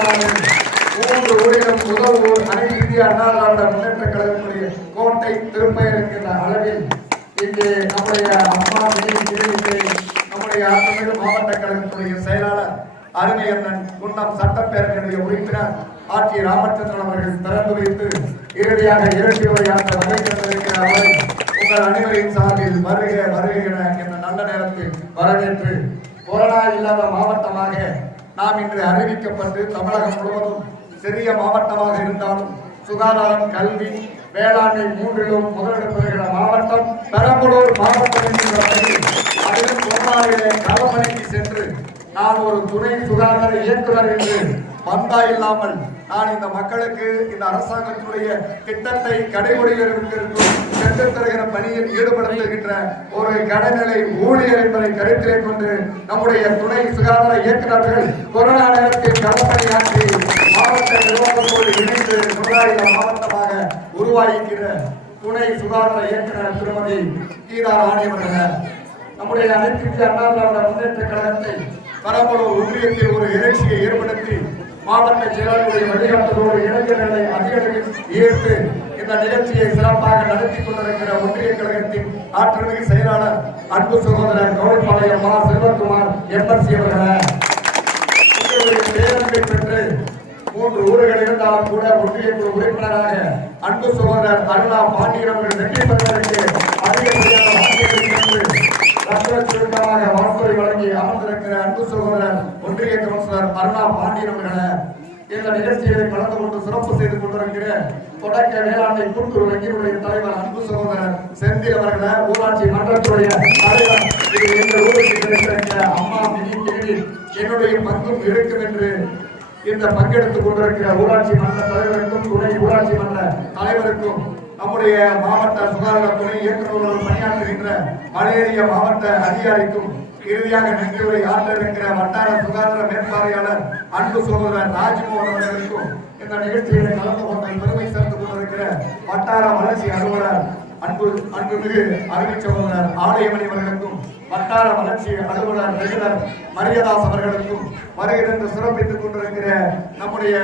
இரண்டாவது மூன்று ஊரிலும் முதல் அனைத்து இந்திய அண்ணா திராவிட முன்னேற்ற கழகத்துடைய கோட்டை திருப்பெயர் என்கின்ற அளவில் இங்கே நம்முடைய அம்மா நினைவு நம்முடைய ஆத்தமிழ் மாவட்ட கழகத்துடைய செயலாளர் அருமையண்ணன் குன்னம் சட்டப்பேரவையினுடைய உறுப்பினர் ஆட்சி ராமச்சந்திரன் அவர்கள் திறந்து வைத்து இறுதியாக இரண்டு உரையாற்ற வகை தந்திருக்கிற அவரை உங்கள் அனைவரின் சார்பில் வருகிற வருகிற என்ற நல்ல நேரத்தில் வரவேற்று கொரோனா இல்லாத மாவட்டமாக நாம் இன்று அறிவிக்கப்பட்டு தமிழகம் முழுவதும் சிறிய மாவட்டமாக இருந்தாலும் சுகாதாரம் கல்வி வேளாண்மை மூன்றிலும் முதலிடம் பெறுகிற மாவட்டம். பெரம்பலூர் மாவட்டம் என்கிற அதிலும் கொரோனாவிலே களப்பணிக்கு சென்று நான் ஒரு துணை சுகாதார இயக்குனர் என்று பந்தா இல்லாமல் நான் இந்த மக்களுக்கு இந்த அரசாங்கத்துடைய திட்டத்தை கடைபிடிக்கிறோம் சென்று பணியில் ஈடுபடுத்துகின்ற ஒரு கடநிலை ஊழியர் என்பதை கருத்திலே கொண்டு நம்முடைய துணை சுகாதார இயக்குநர்கள் கொரோனா நேரத்தில் களப்பணியாற்றி மாவட்ட நிர்வாகத்தோடு இணைந்து முன்னாள் மாவட்டமாக உருவாகிக்கிற துணை சுகாதார இயக்குநர் திருமதி கீதா ராணி அவர்கள் நம்முடைய அனைத்து இந்திய அண்ணா திராவிட முன்னேற்ற கழகத்தை பெரம்பலூர் ஒன்றியத்தில் ஒரு எழுச்சியை ஏற்படுத்தி மாவட்ட செயலாளருடைய வழிகாட்டுதலோடு இளைஞர்களை அதிக அளவில் ஈர்த்து இந்த நிகழ்ச்சியை சிறப்பாக நடத்தி கொண்டிருக்கிற ஒன்றிய கழகத்தின் ஆற்றல்மிகு செயலாளர் அன்பு சகோதரர் கௌரிப்பாளையம் மா செல்வகுமார் எம்எஸ்சி அவர்களை. பேரன்பை பெற்று மூன்று ஊர்கள் இருந்தாலும் கூட ஒன்றிய குழு உறுப்பினராக அன்பு சகோதரர் அருணா பாண்டியன் அவர்கள் வெற்றி பெறுவதற்கு அதிகப்படியான சுருக்கமாக வாக்குறுதி வழங்கி அமர்ந்திருக்கிற அன்பு சகோதரர் ஒன்றிய கவுன்சிலர் அருணா பாண்டியன் அவர்களை. இந்த நிகழ்ச்சியை கலந்து கொண்டு சிறப்பு செய்து கொண்டிருக்கிற தொடக்க வேளாண்மை கூட்டுறவு வங்கியினுடைய தலைவர் அன்பு சகோதரர் செந்தில் அவர்களை ஊராட்சி மன்றத்துடைய தலைவர். எங்கள் ஊருக்கு கிடைத்திருக்கிற அம்மா மினி என்னுடைய பங்கும் இருக்கும் என்று இந்த பங்கெடுத்துக் கொண்டிருக்கிற ஊராட்சி மன்ற தலைவருக்கும் துணை ஊராட்சி மன்ற தலைவருக்கும் நம்முடைய மாவட்ட சுகாதார துணை இயக்குநர்களுடன் பணியாற்றுகின்ற மலேரிய மாவட்ட அதிகாரிக்கும் இறுதியாக நன்றியுரை ஆற்ற இருக்கிற வட்டார சுகாதார மேற்பார்வையாளர் அன்பு சகோதரர் ராஜ்மோகன் அவர்களுக்கும் இந்த நிகழ்ச்சிகளை கலந்து கொண்ட பெருமை சேர்ந்து கொண்டிருக்கிற வட்டார வளர்ச்சி அலுவலர் அன்பு அன்புமிகு அருமை சகோதரர் ஆலயமணி அவர்களுக்கும் வட்டார வளர்ச்சி அலுவலர் ரெகுலர் மரியதாஸ் அவர்களுக்கும் வருகிறது சிறப்பித்துக் கொண்டிருக்கிற நம்முடைய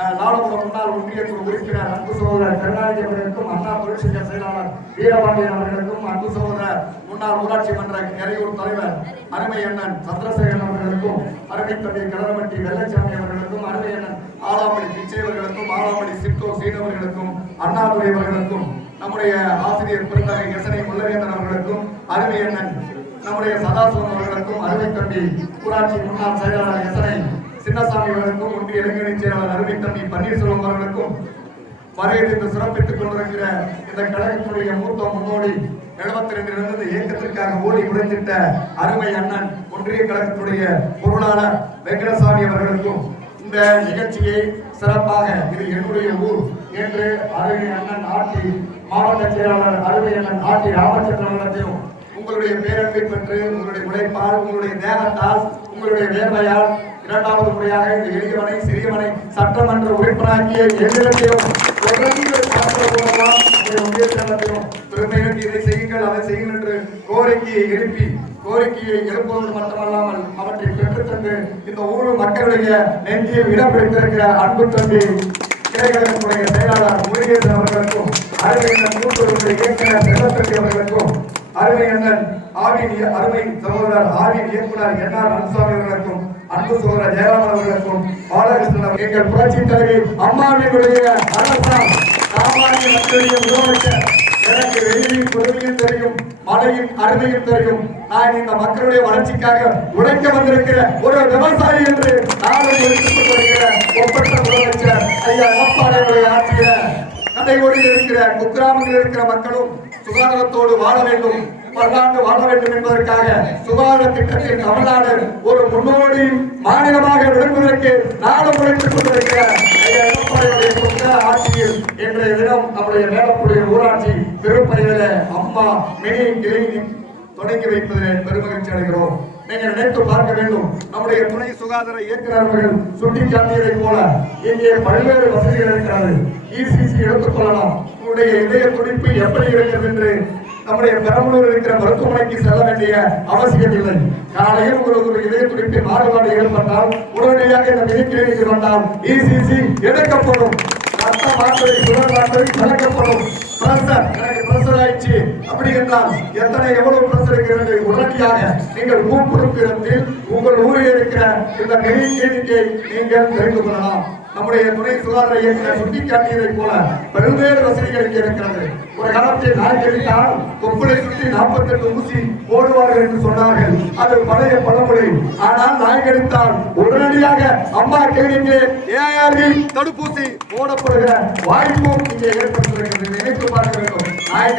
நாடாளுமன்ற முன்னாள் ஒன்றிய குழு உறுப்பினர் அன்பு சகோதரர் கருணாநிதி அவர்களுக்கும் அண்ணா தொழிற்சங்க செயலாளர் வீரபாண்டியன் அவர்களுக்கும் அன்பு சகோதரர் முன்னாள் ஊராட்சி மன்ற எறையூர் தலைவர் அருமை அண்ணன் சந்திரசேகரன் அவர்களுக்கும் அருமை தம்பி கடலமட்டி வெள்ளச்சாமி அவர்களுக்கும் அருமை அண்ணன் ஆலாமணி பிச்சை அவர்களுக்கும் ஆலாமணி சிப்கோ சீனவர்களுக்கும் அண்ணாதுரை அவர்களுக்கும் நம்முடைய ஆசிரியர் பெருந்தகை எசனை முல்லவேந்தன் அவர்களுக்கும் அருமை அண்ணன் நம்முடைய சதாசிவம் அவர்களுக்கும் அருமை தம்பி ஊராட்சி முன்னாள் செயலாளர் எசனை சின்னசாமி அவர்களுக்கும் ஒன்றிய இளைஞரணி செயலாளர் அருமை தம்பி பன்னீர்செல்வம் அவர்களுக்கும் வரவேற்று சிறப்பித்துக் கொண்டிருக்கிற இந்த கழகத்துடைய மூத்த முன்னோடி எழுபத்தி ரெண்டிலிருந்து இயக்கத்திற்காக ஓடி உழைத்திட்ட அருமை அண்ணன் ஒன்றிய கழகத்துடைய பொருளாளர் வெங்கடசாமி அவர்களுக்கும் இந்த நிகழ்ச்சியை சிறப்பாக இது என்னுடைய ஊர் என்று அருமை அண்ணன் ஆட்சி மாவட்ட செயலாளர் அருமை அண்ணன் ஆட்சி ராமச்சந்திரன் உங்களுடைய பேரன்பை பெற்று உங்களுடைய உழைப்பால் உங்களுடைய தேகத்தால் உங்களுடைய வேர்வையால் இரண்டாவது முறையாக இந்த எளியவனை சிறியவனை சட்டமன்ற உறுப்பினராகிய எந்திரத்தையும் தொடர்ந்து இதை செய்யுங்கள் அதை செய்யுங்கள் என்று கோரிக்கையை எழுப்பி கோரிக்கையை எழுப்புவது மட்டுமல்லாமல் அவற்றை பெற்றுத்தந்து இந்த ஊர் மக்களுடைய நெஞ்சில் இடம் பிடித்திருக்கிற அன்பு தம்பி செயலாளர் முருகேசன் அவர்களுக்கும் அருமையண்ணன் கூட்டுறவுடைய இயக்குனர் செல்வத்தம்பி அவர்களுக்கும் அருமையண்ணன் ஆவின் அருமை சகோதரர் ஆவின் இயக்குனர் என் ஆர் அனுசாமி அவர்களுக்கும் அன்பு சகோதரர் ஜெயராமன் அவர்களுக்கும் பாலகிருஷ்ணன் எங்கள் புரட்சி தலைவி அம்மாவினுடைய அரசாம் சாமானிய மக்களுடைய முதலமைச்சர் எனக்கு வெயிலின் பொறுமையும் தெரியும் மழையின் அருமையும் தெரியும். நான் இந்த மக்களுடைய வளர்ச்சிக்காக உழைக்க வந்திருக்கிற ஒரு விவசாயி என்று நானும் எடுத்துக் கொண்டிருக்கிற ஒப்பற்ற முதலமைச்சர் ஐயா எடப்பாடியுடைய ஆட்சியில கடைகோடியில் இருக்கிற குக்கிராமங்களில் இருக்கிற மக்களும் சுகாதாரத்தோடு வாழ வேண்டும் பல்லாண்டு வாழ வேண்டும் என்பதற்காக சுகாதார திட்டத்தில் தமிழ்நாடு ஒரு முன்னோடி மாநிலமாக விளங்குவதற்கு நாடு உழைத்துக் கொண்டிருக்கிற ஆட்சியில் இன்றைய தினம் நம்முடைய மேலப்புடைய ஊராட்சி திருப்பதியில அம்மா மினி கிளினிக் தொடங்கி வைப்பதில் பெருமகிழ்ச்சி அடைகிறோம். நீங்கள் நினைத்து பார்க்க வேண்டும் நம்முடைய துணை சுகாதார இயக்குநர்கள் சுட்டிக்காட்டியதை போல இங்கே பல்வேறு வசதிகள் இருக்கிறது. இசிசி எடுத்துக்கொள்ளலாம் உங்களுடைய இதய துடிப்பு எப்படி இருக்கிறது என்று நம்முடைய பெரம்பலூர் இருக்கிற மருத்துவமனைக்கு செல்ல வேண்டிய அவசியம் இல்லை. காலையில் உங்களுக்கு ஒரு இதய துடிப்பில் மாறுபாடு ஏற்பட்டால் உடனடியாக இந்த மினி கிளினிக்கு வந்தால் இசிசி எடுக்கப்படும். ரத்த மாற்றை சுகர் மாற்றை கலக்கப்படும். எனக்கு பிரஷர் ஆயிடுச்சு அப்படி என்றால் எத்தனை எவ்வளவு பிரஷர் இருக்கிறது? உடனடியாக நீங்கள் கூப்பிடும் இடத்தில் உங்கள் ஊரில் இருக்கிற இந்த நெறி கிளினிக்கை நீங்கள் தெரிந்து கொள்ளலாம். நம்முடைய துணை சுகாதார இயக்குநர் சுட்டி காட்டியதை போல பல்வேறு வசதிகள் இருக்கிறது. ஒரு காலத்தில் நாய் கழித்தால் கொப்புளை சுற்றி நாற்பத்தி எட்டு ஊசி போடுவார்கள் என்று சொன்னார்கள். அது பழைய பழமொழி. ஆனால் நாய் கழித்தால் உடனடியாக அம்மா கிளினிக்கிலே ஏஆர்வி தடுப்பூசி போடப்படுகிற வாய்ப்பும் இங்கே ஏற்பட்டிருக்கிறது. நினைத்து பார்க்க வேண்டும். நாய்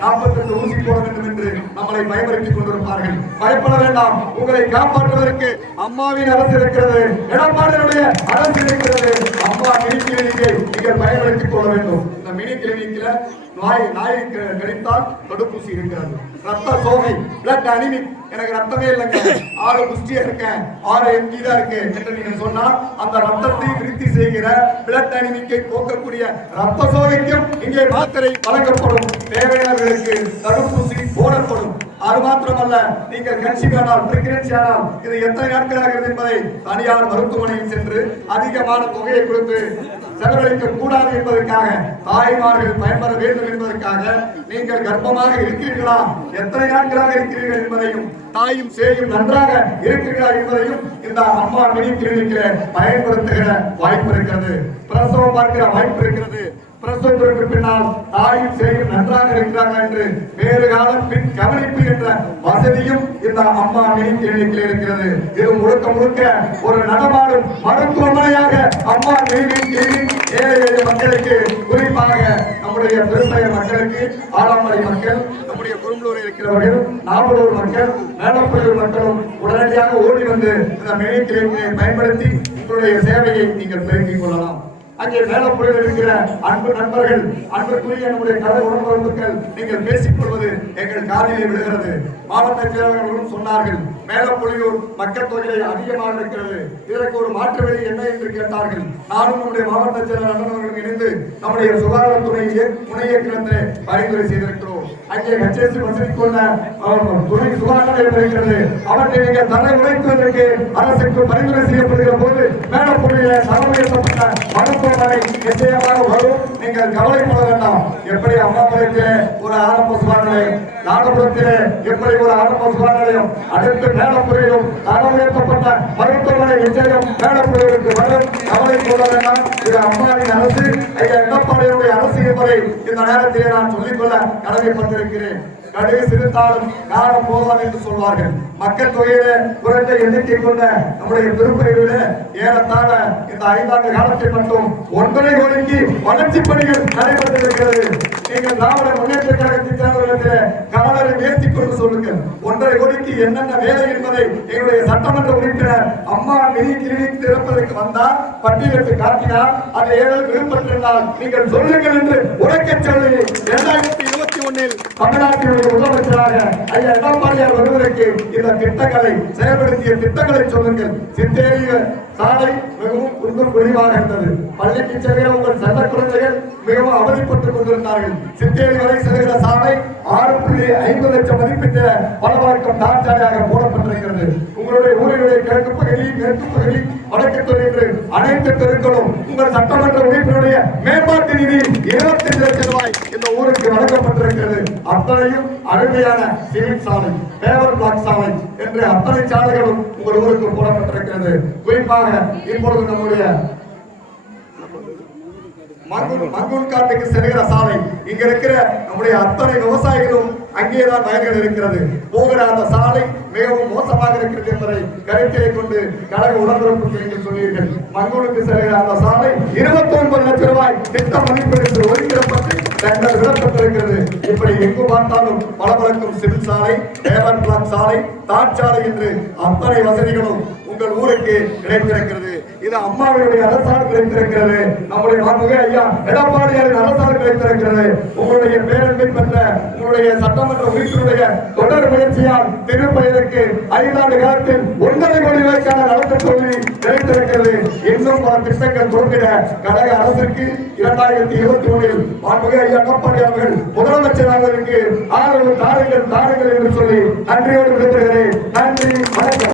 நாற்பத்தி ரெண்டு ஊசி போட வேண்டும் என்று நம்மளை பயமுறுத்திக் கொண்டிருப்பார்கள். பயப்பட வேண்டாம். உங்களை காப்பாற்றுவதற்கு அம்மாவின் அரசு இருக்கிறது. எடப்பாடியுடைய அரசு இருக்கிறது. அம்மா மினி கிளினிக்கை நீங்கள் பயன்படுத்திக் கொள்ள வேண்டும். இந்த மினி கிளினிக்கில் நாய் நாய் கடித்தால் தடுப்பூசி இருக்கிறது. ரத்த சோகை பிளட் அனிமிக் எனக்கு ரத்தமே இல்லைங்க. ஆறு புஷ்டியா இருக்கேன். ஆறு எம்ஜி தான் இருக்கு. என்று நீங்க சொன்னா அந்த ரத்தத்தை விருத்தி செய்கிற பிளட் அனிமிக்கை போக்கக்கூடிய ரத்த சோகைக்கும் இங்கே மாத்திரை வழங்கப்படும். தேவையானவர்களுக்கு தடுப்பூசி போடப்படும். அது மாத்திரமல்ல நீங்கள் கன்சீவ் ஆனால் பிரெக்னன்சி ஆனால் இது எத்தனை நாட்கள் ஆகிறது என்பதை தனியார் மருத்துவமனையில் சென்று அதிகமான தொகையை கொடுத்து செலவழிக்க கூடாது என்பதற்காக தாய்மார்கள் பயன்பெற வேண்டும் என்பதற்காக நீங்கள் கர்ப்பமாக இருக்கிறீர்களா? எத்தனை நாட்களாக இருக்கிறீர்கள் என்பதையும் தாயும் சேயும் நன்றாக இருக்கிறீர்களா என்பதையும் இந்த அம்மா மினி கிளினிக்கில் பயன்படுத்துகிற வாய்ப்பு இருக்கிறது. பிரசவம் பார்க்கிற வாய்ப்பு இருக்கிறது. பிரசவத்திற்கு பின்னால் தாயும் சேயும் நன்றாக இருக்கிறார்கள் என்று வேறு காலம் பின் கவனிப்பு என்ற வசதியும் இந்த அம்மா மினி கிளினிக்கில் இருக்கிறது. இது முழுக்க முழுக்க ஒரு நடமாடும் மருத்துவமனையாக அம்மா மினி கிளினிக் ஏழை எளிய மக்களுக்கு குறிப்பாக நம்முடைய பெரும்பெயர் மக்களுக்கு ஆலாமலை மக்கள் நம்முடைய குறும்பலூர் இருக்கிறவர்கள் நாவலூர் மக்கள் மேலப்பள்ளூர் மக்களும் உடனடியாக ஓடி வந்து இந்த மினி கிளினிக்கை பயன்படுத்தி உங்களுடைய சேவையை நீங்கள் பெருக்கிக் கொள்ளலாம். அங்கே மேலப்புறையில் இருக்கிற அன்பு நண்பர்கள் அன்புக்குரிய நம்முடைய கதை உடம்புகள் நீங்கள் பேசிக் கொள்வது எங்கள் காதிலே விழுகிறது. மாவட்ட செயலாளர்களும் சொன்னார்கள் மேலப்புலியூர் மக்கள் தொகை அதிகமாக இருக்கிறது இதற்கு ஒரு மாற்று வழி என்ன என்று கேட்டார்கள். நானும் நம்முடைய மாவட்ட செயலாளர் அண்ணன் இணைந்து நம்முடைய சுகாதாரத்துறை இய- துணை இயக்கத்திலே பரிந்துரை செய்திருக்கிறோம். அங்கே ஹெச்எஸ்சி வசதி துணை சுகாதார இருக்கிறது அவற்றை நீங்கள் தலை உழைப்பதற்கு அரசுக்கு பரிந்துரை செய்யப்படுகிற போது மேலப்பொருளில் தரம் உயர்த்தப்பட்ட மருத்துவமனை நிச்சயமாக நீங்கள் கவலைப்பட வேண்டாம். எப்படி அம்மாபுரத்திலே ஒரு ஆரம்ப சுகாதார நிலையம் நாகபுரத்திலே எப்படி ஒரு ஆரம்ப சுகாதார அடுத்து மேலப்புறையிலும் தரம் மருத்துவமனை நிச்சயம் மேலப்புறையிற்கு வரும். கவலை வேண்டாம். இது அம்மாவின் அரசு. ஐயா எடப்பாடியுடைய அரசு என்பதை இந்த நேரத்திலே நான் சொல்லிக்கொள்ள கடமைப்பட்டிருக்கிறேன். கடுகு சிறுத்தாலும் காலம் போதாது என்று சொல்வார்கள். மக்கள் தொகையில குறைந்த எண்ணிக்கை கொண்ட நம்முடைய திருப்பதியில ஏறத்தாழ இந்த ஐந்தாண்டு காலத்தில் மட்டும் ஒன்றரை கோடிக்கு வளர்ச்சி பணிகள் நடைபெற்றிருக்கிறது. நீங்கள் திராவிட முன்னேற்ற கழகத்தின் தேர்தலில் காவலரை உயர்த்தி கொண்டு சொல்லுங்கள். ஒன்றரை கோடிக்கு என்னென்ன வேலை என்பதை எங்களுடைய சட்டமன்ற உறுப்பினர் அம்மா மினி கிளினிக் திறப்பதற்கு வந்தால் பட்டியலிட்டு காட்டினார். அதை ஏதாவது விருப்பம் நீங்கள் சொல்லுங்கள் என்று உரைக்கச் சொல்லி இரண்டாயிரத்தி இருபத்தி ஒன்னில் தமிழ்நாட்டினுடைய முதலமைச்சராக ஐயா எடப்பாடியார் வருவதற்கு இந்த திட்டங்களை செயல்படுத்திய திட்டங்களை சொல்லுங்கள். சித்தேரிய சாலை மிகவும் குண்டும் குறைவாக இருந்தது. பள்ளிக்கு செல்கிற உங்கள் செல்ல குழந்தைகள் மிகவும் அவதிப்பட்டுக் கொண்டிருந்தார்கள். சித்தேரி வரை செல்கிற சாலை ஆறு புள்ளி ஐந்து லட்சம் மதிப்பிட்ட பலவாக்கம் தார் சாலையாக போடப்பட்டிருக்கிறது. உங்களுடைய ஊரினுடைய கிழக்கு பகுதி மேற்கு பகுதி வடக்கு தெரு என்று அனைத்து தெருக்களும் உங்கள் சட்டமன்ற உறுப்பினருடைய மேம்பாட்டு நிதி இருபத்தி லட்சம் ரூபாய் இந்த ஊருக்கு வழங்கப்பட்டிருக்கிறது. அத்தனையும் அருமையான சிவில் சாலை பேவர் பிளாக் சாலை என்று அத்தனை சாலைகளும் உங்கள் ஊருக்கு போடப்பட்டிருக்கிறது. குறிப்பாக இப்பொழுது நம்முடைய மங்கூன் காட்டுக்கு செல்கிற சாலை. இங்க இருக்கிற நம்முடைய அத்தனை விவசாயிகளும் அங்கேதான் வயல்கள் இருக்கிறது. போகிற அந்த சாலை மிகவும் மோசமாக இருக்கிறது என்பதை கருத்திலே கொண்டு கழக உடன்பிறப்பு நீங்கள் சொன்னீர்கள். மங்கூனுக்கு செல்கிற அந்த சாலை இருபத்தி ஒன்பது லட்சம் ரூபாய் திட்ட மதிப்பீடு ஒதுக்கிடப்பட்டு டெண்டர் விடப்பட்டிருக்கிறது இப்படி எங்கு பார்த்தாலும் பளபளக்கும் சிவில் சாலை பேவர் பிளாக் சாலை தாட் சாலை என்று அத்தனை வசதிகளும் உங்கள் ஊருக்கு கிடைத்திருக்கிறது. இது அம்மாவுடைய அரசால் கிடைத்திருக்கிறது. நம்முடைய மாண்புமிகு ஐயா எடப்பாடியாரின் அரசால் கிடைத்திருக்கிறது. உங்களுடைய பேரன்பை பெற்ற உங்களுடைய சட்டமன்ற உறுப்பினருடைய தொடர் முயற்சியால் திருப்பயருக்கு ஐந்தாண்டு காலத்தில் ஒன்றரை கோடி ரூபாய்க்கான நலத்திட்ட சொல்லி கிடைத்திருக்கிறது. இன்னும் பல திட்டங்கள் தோன்றிட கழக அரசிற்கு இரண்டாயிரத்தி இருபத்தி மூணில் மாண்புமிகு ஐயா எடப்பாடி அவர்கள் முதலமைச்சராக ஆதரவு தாருங்கள் தாருங்கள் என்று சொல்லி நன்றியோடு விடைபெறுகிறேன். நன்றி வணக்கம்.